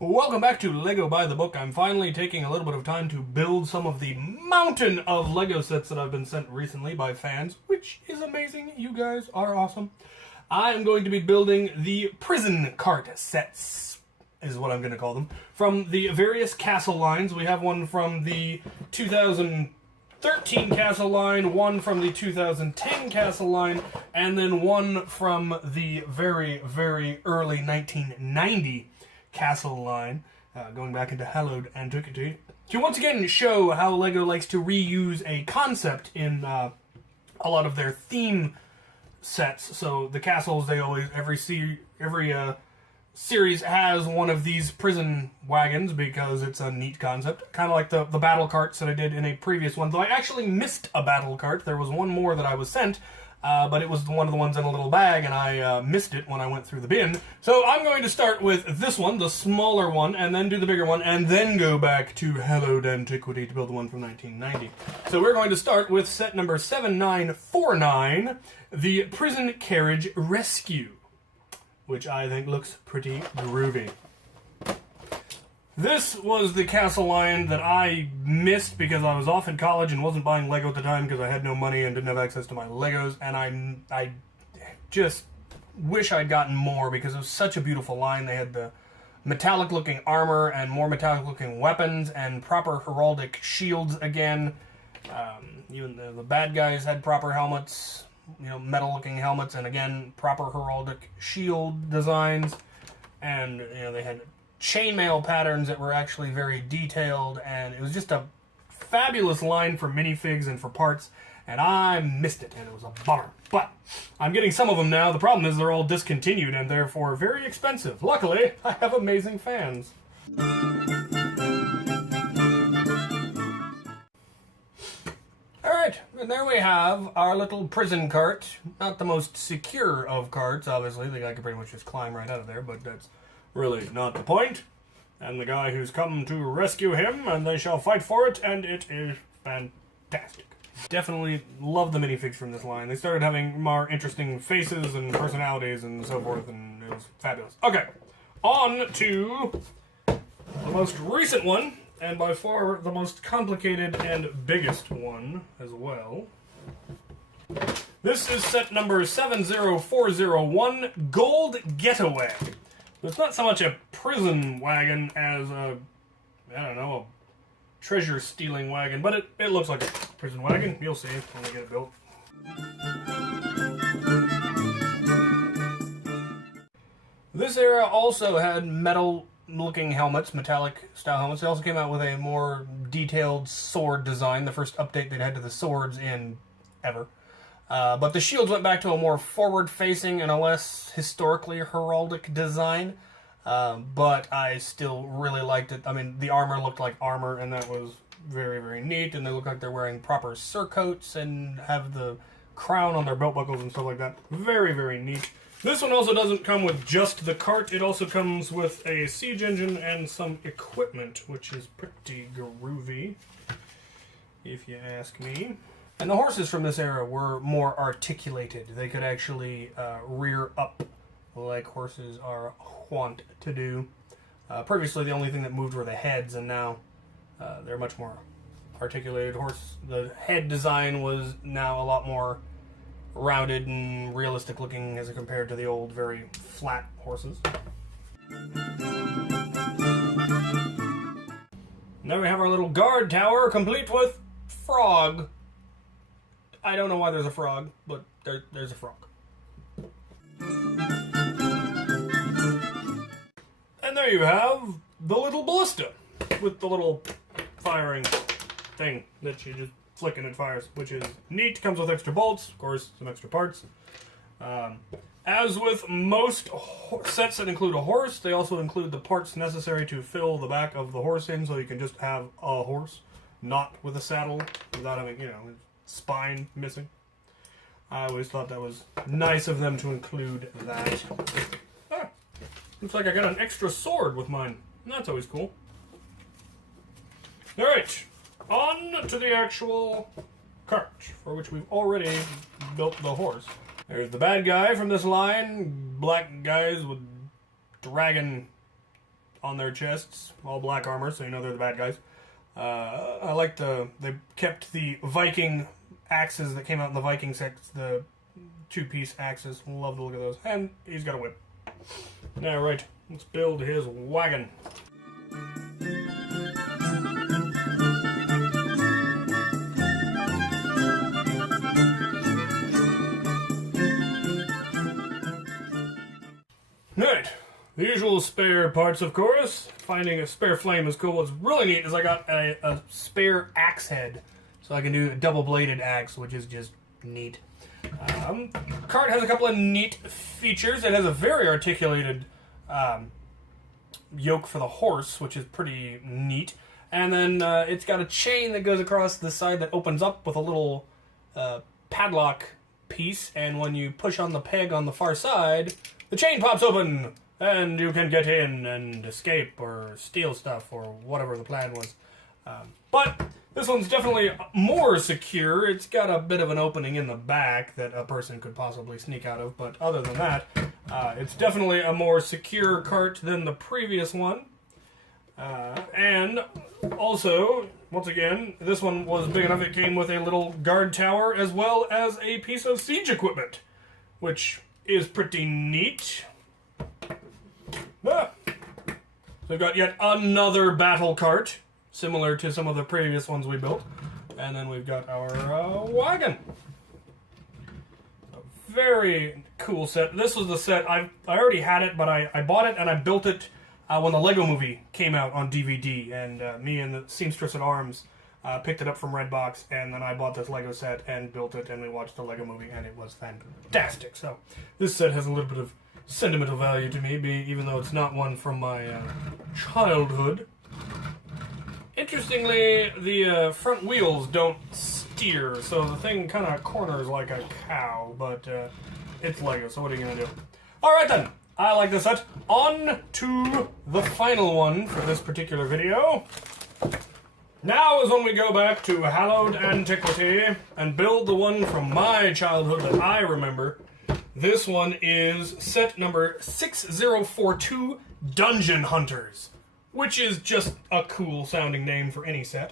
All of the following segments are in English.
Welcome back to Lego by the Book. I'm finally taking a little bit of time to build some of the mountain of Lego sets that I've been sent recently by fans, which is amazing. You guys are awesome. I am going to be building the prison cart sets, is what I'm going to call them, from the various castle lines. We have one from the 2013 castle line, one from the 2010 castle line, and then one from the very, very early 1990 castle line, going back into hallowed antiquity, to once again show how LEGO likes to reuse a concept in a lot of their theme sets. So the castles, they always, every series has one of these prison wagons because it's a neat concept. Kind of like the battle carts that I did in a previous one, though I actually missed a battle cart. There was one more that I was sent, but it was one of the ones in a little bag, and I missed it when I went through the bin. So I'm going to start with this one, the smaller one, and then do the bigger one, and then go back to hallowed antiquity to build the one from 1990. So we're going to start with set number 7949, the Prison Carriage Rescue, which I think looks pretty groovy. This was the castle line that I missed because I was off in college and wasn't buying Lego at the time because I had no money and didn't have access to my Legos, and I just wish I'd gotten more because it was such a beautiful line. They had the metallic looking armor and more metallic looking weapons and proper heraldic shields again. Even the bad guys had proper helmets, metal looking helmets, and again proper heraldic shield designs, and they had chainmail patterns that were actually very detailed, and it was just a fabulous line for minifigs and for parts, and I missed it, and it was a bummer. But I'm getting some of them now. The problem is they're all discontinued and therefore very expensive. Luckily, I have amazing fans. Alright, and there we have our little prison cart. Not the most secure of carts, obviously. The guy can pretty much just climb right out of there, but that's really not the point. And the guy who's come to rescue him, and they shall fight for it, and it is fantastic. Definitely love the minifigs from this line. They started having more interesting faces and personalities and so forth, and it was fabulous. Okay, on to the most recent one, and by far the most complicated and biggest one as well. This is set number 70401, Gold Getaway. It's not so much a prison wagon as a treasure-stealing wagon, but it looks like a prison wagon. You'll see when we get it built. This era also had metal-looking helmets, metallic-style helmets. They also came out with a more detailed sword design, the first update they'd had to the swords in ever. But the shields went back to a more forward-facing and a less historically heraldic design. But I still really liked it. I mean, the armor looked like armor, and that was very, very neat. And they look like they're wearing proper surcoats and have the crown on their belt buckles and stuff like that. Very, very neat. This one also doesn't come with just the cart. It also comes with a siege engine and some equipment, which is pretty groovy, if you ask me. And the horses from this era were more articulated. They could actually rear up like horses are wont to do. Previously, the only thing that moved were the heads, and now they're much more articulated. The head design was now a lot more rounded and realistic looking as compared to the old, very flat horses. Now we have our little guard tower, complete with frog. I don't know why there's a frog, but there's a frog. And there you have the little ballista with the little firing thing that you just flick and it fires, which is neat. Comes with extra bolts, of course, some extra parts. As with most sets that include a horse, they also include the parts necessary to fill the back of the horse in, so you can just have a horse, not with a saddle, without having, spine missing. I always thought that was nice of them to include that. Looks like I got an extra sword with mine. That's always cool. Alright, on to the actual cart, for which we've already built the horse. There's the bad guy from this line. Black guys with dragon on their chests, all black armor, so you know they're the bad guys. I like they kept the Viking axes that came out in the Viking sets, the 2-piece axes. Love the look of those. And he's got a whip. Now, right, let's build his wagon. Right, the usual spare parts, of course. Finding a spare flame is cool. What's really neat is I got a spare axe head, so I can do a double-bladed axe, which is just neat. Cart has a couple of neat features. It has a very articulated yoke for the horse, which is pretty neat. And then it's got a chain that goes across the side that opens up with a little padlock piece, and when you push on the peg on the far side, the chain pops open, and you can get in and escape or steal stuff or whatever the plan was. But this one's definitely more secure. It's got a bit of an opening in the back that a person could possibly sneak out of, but other than that, it's definitely a more secure cart than the previous one. And also, once again, this one was big enough it came with a little guard tower as well as a piece of siege equipment, which is pretty neat. So we've got yet another battle cart, similar to some of the previous ones we built. And then we've got our wagon. A very cool set. This was the set, I already had it, but I bought it and I built it when the Lego Movie came out on DVD. And me and the Seamstress at Arms picked it up from Redbox, and then I bought this Lego set and built it, and we watched the Lego Movie, and it was fantastic. So this set has a little bit of sentimental value to me, even though it's not one from my childhood. Interestingly, the front wheels don't steer, so the thing kind of corners like a cow, but it's Lego, so what are you going to do? Alright then, I like this set. On to the final one for this particular video. Now is when we go back to hallowed antiquity and build the one from my childhood that I remember. This one is set number 6042, Dungeon Hunters, which is just a cool sounding name for any set.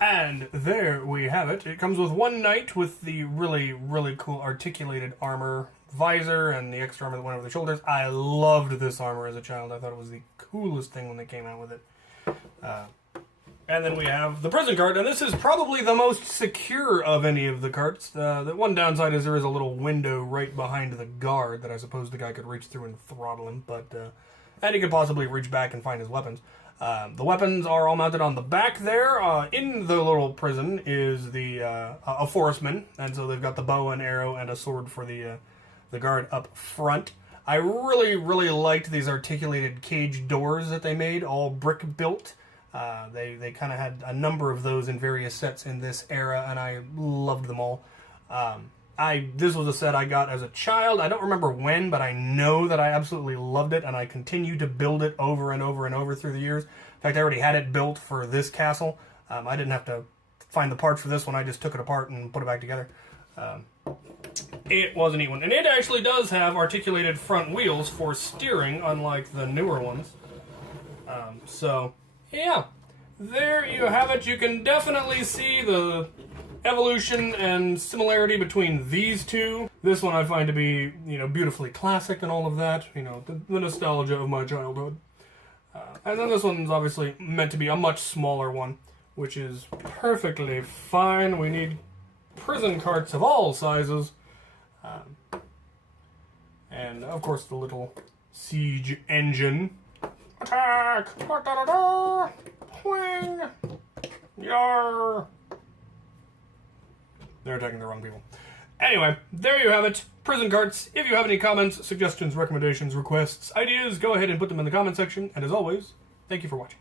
And there we have it. It comes with one knight with the really, really cool articulated armor, visor, and the extra armor that went over the shoulders. I loved this armor as a child. I thought it was the coolest thing when they came out with it. And then we have the prison cart, and this is probably the most secure of any of the carts. The one downside is there is a little window right behind the guard that I suppose the guy could reach through and throttle him, but and he could possibly reach back and find his weapons. The weapons are all mounted on the back there. In the little prison is a forestman, and so they've got the bow and arrow and a sword for the guard up front. I really, really liked these articulated cage doors that they made, all brick built. They kind of had a number of those in various sets in this era, and I loved them all. This was a set I got as a child. I don't remember when, but I know that I absolutely loved it, and I continued to build it over and over and over through the years. In fact, I already had it built for this castle. I didn't have to find the parts for this one. I just took it apart and put it back together. It was a neat one. And it actually does have articulated front wheels for steering, unlike the newer ones. So, yeah. There you have it. You can definitely see the evolution and similarity between these two. This one I find to be, beautifully classic and all of that. The nostalgia of my childhood. And then this one's obviously meant to be a much smaller one, which is perfectly fine. We need prison carts of all sizes. And, of course, the little siege engine. Attack! Da-da-da-da! Wing! Yar! They're attacking the wrong people. Anyway, there you have it. Prison carts. If you have any comments, suggestions, recommendations, requests, ideas, go ahead and put them in the comment section. And as always, thank you for watching.